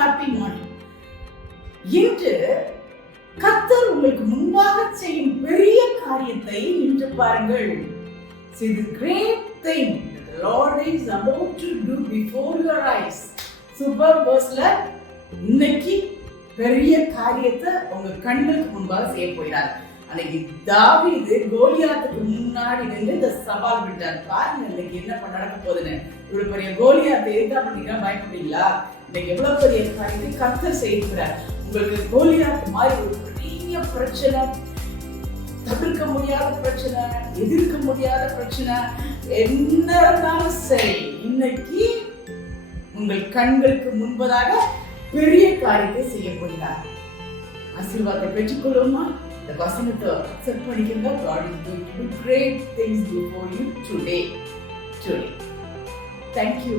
happy morning. இன்று கர்த்தர் உங்களுக்கு முன்பாக செய்யும் பெரிய காரியத்தை இன்று பாருங்கள். See the great thing that the Lord is about to do before your eyes. Super வேர்ஸ்ல இன்னைக்கு பெரிய காரியத்தை உங்க கண்களுக்கு முன்பாக செய்ய போகிறார். அன்னைக்கு தாவீது கோலியாத்துக்கு முன்னாடி நின்று இந்த சவால் விட்டார். பாருங்க இன்னைக்கு என்ன நடக்க போகுதுன்னு. இவ்வளவு பெரிய கோலியாத்தை எதிர்த்தா பண்ணீங்க பயப்படுறீங்களா? இன்னைக்கு எவ்வளவு பெரிய காரியத்தை கர்த்தர் செய்கிறார். உங்களுக்கு கோலியாத்து மாதிரி ஒரு பெரிய பிரச்சனை, தவிர்க்க முடியாத பிரச்சனை, எதிர்க்க முடியாத பிரச்சனை என்ன இருந்தாலும் சரி, இன்னைக்கு உங்கள் கண்களுக்கு முன்பதாக பெரிய காரியத்தை செய்ய போகிறார். ஆசீர்வாதத்தை பெற்றுக்கொள்ளுமா? இந்த வசனத்தை அக்செப்ட் பண்ணிக்கங்க. God is going to do great things before you today. Thank you.